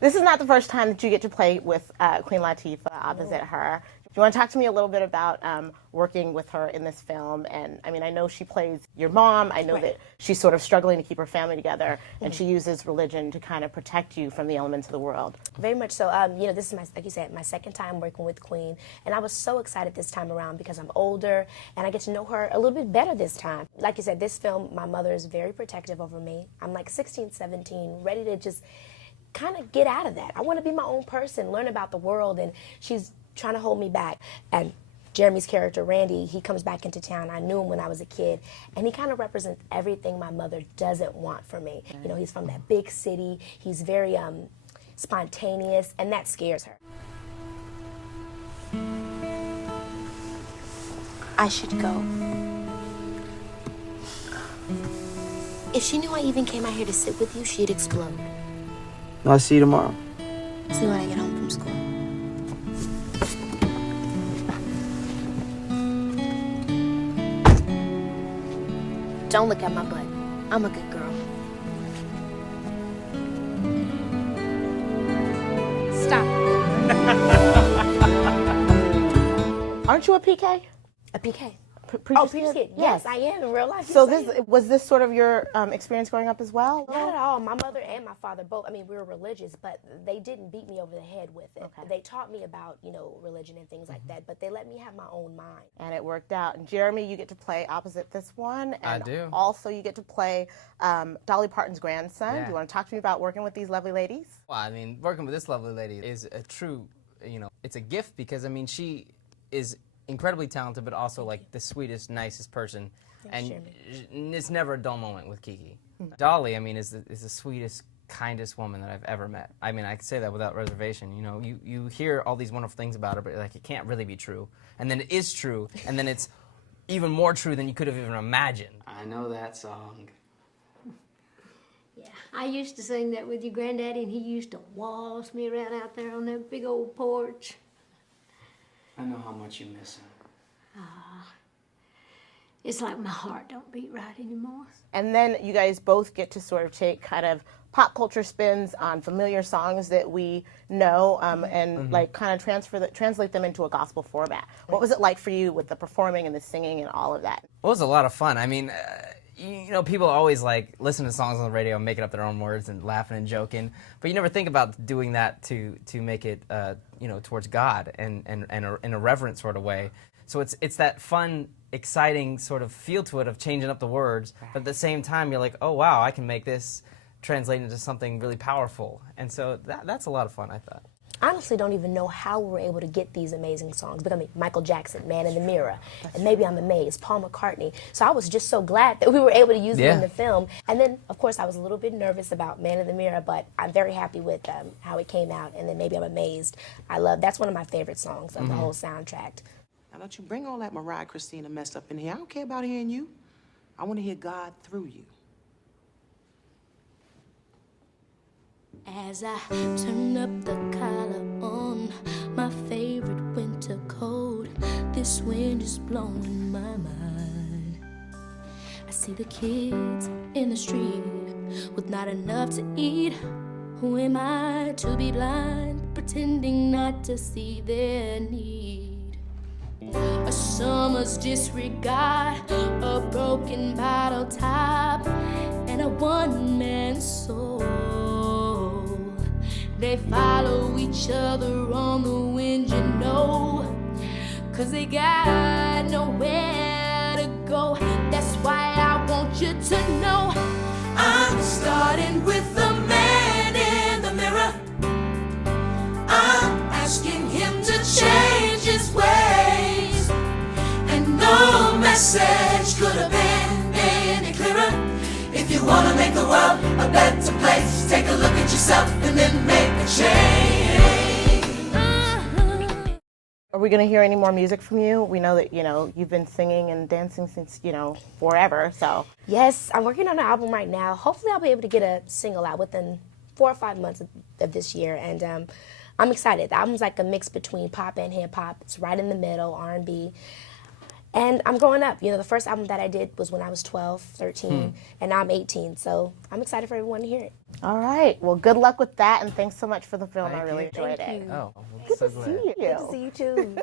This is not the first time that you get to play with Queen Latifah opposite her. Do you want to talk to me a little bit about working with her in this film? And I mean, I know she plays your mom. I know that she's sort of struggling to keep her family together, and she uses religion to kind of protect you from the elements of the world. Very much so. You know, this is, like you said, my second time working with Queen, and I was so excited this time around because I'm older, and I get to know her a little bit better this time. Like you said, this film, my mother is very protective over me. I'm like 16, 17, ready to just kind of get out of that. I want to be my own person, learn about the world, and she's trying to hold me back. And Jeremy's character, Randy, he comes back into town. I knew him when I was a kid, and he kind of represents everything my mother doesn't want for me. You know, he's from that big city. He's very spontaneous, and that scares her. I should go. If she knew I even came out here to sit with you, she'd explode. I'll see you tomorrow. See when I get home from school. Don't look at my butt. I'm a good girl. Stop. Aren't you a PK? A PK. Preacher's Preacher's kid? kid. Yes, I am in real life. So Yes, I am. was this sort of your experience growing up as well? Not at all. My mother and my father both, I mean, we were religious, but they didn't beat me over the head with it. Okay. They taught me about, you know, religion and things like that, but they let me have my own mind. And it worked out. And Jeremy, you get to play opposite this one. And I do. Also, you get to play Dolly Parton's grandson. Yeah. Do you want to talk to me about working with these lovely ladies? Well, I mean, working with this lovely lady is a true, you know, it's a gift because, I mean, she is incredibly talented, but also like the sweetest, nicest person, and it's never a dull moment with Keke. Dolly, I mean, is the sweetest, kindest woman that I've ever met. I mean, I can say that without reservation. You know, you hear all these wonderful things about her, but like it can't really be true, and then it is true, and then it's even more true than you could have even imagined. I know that song. Yeah, I used to sing that with your granddaddy, and he used to waltz me around out there on that big old porch. I know how much you miss him. It's like my heart don't beat right anymore. And then you guys both get to sort of take kind of pop culture spins on familiar songs that we know and like kind of translate them into a gospel format. What was it like for you with the performing and the singing and all of that? It was a lot of fun. I mean, you know, people always like listen to songs on the radio and making up their own words and laughing and joking, but you never think about doing that to make it, you know, towards God and in a reverent sort of way. So it's that fun, exciting sort of feel to it of changing up the words, but at the same time you're like, oh wow, I can make this translate into something really powerful, and so that's a lot of fun, I thought. I honestly don't even know how we were able to get these amazing songs. But I mean, Michael Jackson, Man in the Mirror, and Maybe I'm Amazed, Paul McCartney. So I was just so glad that we were able to use them in the film. And then, of course, I was a little bit nervous about Man in the Mirror, but I'm very happy with how it came out. And then Maybe I'm Amazed. That's one of my favorite songs of the whole soundtrack. Now don't you bring all that Mariah Christina mess up in here. I don't care about hearing you. I want to hear God through you. As I turn up the collar on my favorite winter coat, this wind is blowing my mind. I see the kids in the street with not enough to eat. Who am I to be blind, pretending not to see their need? A summer's disregard, a broken bottle top, and a one-man soul. They follow each other on the wind, you know, 'cause they got nowhere to go. That's why I want you to know I'm starting with the man in the mirror. I'm asking him to change his ways, and no message could have been any clearer. If you want to make the world a better place, take a look at yourself and then make a change. Are we going to hear any more music from you? We know that, you know, you've been singing and dancing since, you know, forever, so. Yes, I'm working on an album right now. Hopefully I'll be able to get a single out within 4 or 5 months of this year, and I'm excited. The album's like a mix between pop and hip-hop. It's right in the middle, R&B. And I'm growing up. You know, the first album that I did was when I was 12, 13, and now I'm 18. So I'm excited for everyone to hear it. All right. Well, good luck with that, and thanks so much for the film. I Thank really you. enjoyed Thank it. you. Oh, Good so to glad. see you. Good to see you too.